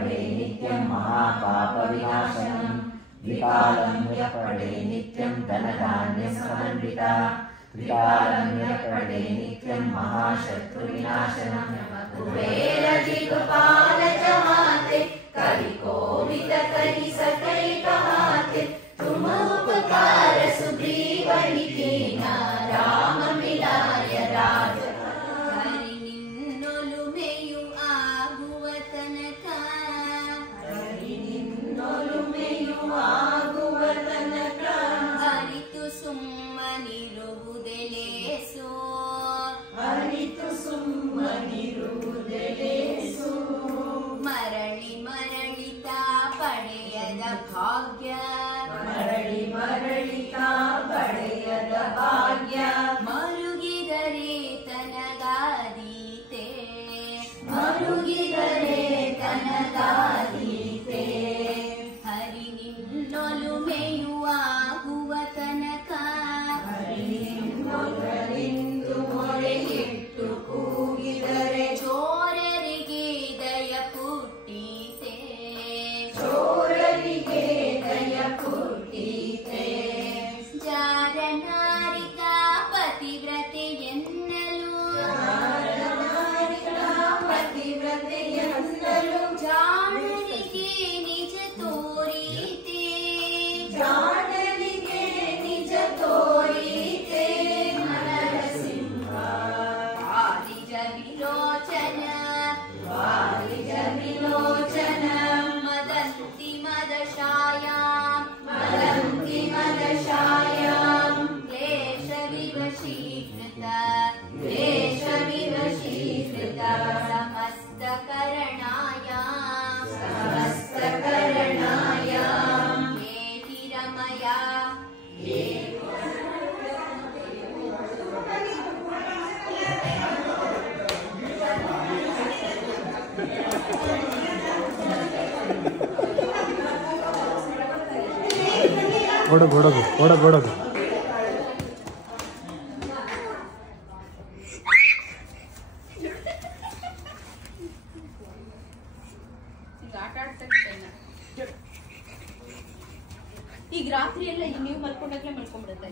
पडे नित्यं महापापविनाशनं द्विकालं यः पडे नित्यं धनधान्यसमन्विता त्रिकालं यः पडे नित्यं महाशत्रुविनाशनं कुबेरदिक्पालकमाते कविकोविदकरि सकैकमाते तुम उपकार सुग्रीवनिकीना राम मिलाय राज मरळि मरळिता पಡೆಯದ ಭಾಗ್ಯ मरळि मरळिता पಡೆಯದ ಭಾಗ್ಯ ಮರುಗಿದರೆ ತನಗಾದೀತೆ ಮರುಗಿದರೆ ತನಗಾದೀತೆ ಹರಿ ನಿನ್ನೊಲುಮೆಯುವಾಗುವ ತನಕ ಹರಿ ನಿನ್ನೊಲುಮೆಂದು ಮೊರೆಯಿಟ್ಟು ಕೂಗಿದರೆ ಚೋರರಿಗೆ ದಯ ಪುಟ್ಟೀತೆ ಚೋರರಿಗೆ ದಯ ಪುಟ್ಟೀತೆ ಜಾರನಾರಿಕಾ ಪತಿವ್ರತೆ ಎನ್ನಲು ಪತಿವ್ರತೆಯನ್ನಲು ಜಾಣರಿಗೆ ನಿಜ ತೋರೀತೆ ಜಾಣರಿಗೆ ನಿಜ ತೋರೀತೆ ನರಸಿಂಹ ವಾಲಿಜ ವಿಲೋಚನ ವಾಲಿಜ ವಿಲೋಚನ ಮದಂತಿ ಮದಶಾಯಾಂ ಮದಂತಿ ಮದಶಾಯಾಂ ಕ್ಲೇಶ ವಿವಶೀಕೃತ ಕ್ಲೇಶ ವಿವಶೀಕೃತ ಸಮಸ್ತ ಕರಣಾಯಾಂ ಸಮಸ್ತ ಕರಣಾಯಾಂ ಏತಿ ರಮಯ ಓಡೋಗು ಓಡೋಗು ಓಡೋಗು ಓಡೋಗು ಆಟ ಆಡ್ತಾ ಇರ್ತೇನೆ ಈಗ ರಾತ್ರಿ ಎಲ್ಲ ನೀವು ಮಲ್ಕೊಂಡಾಗ್ಲೇ ಮಲ್ಕೊಂಡ್ಬಿಡುತ್ತೆ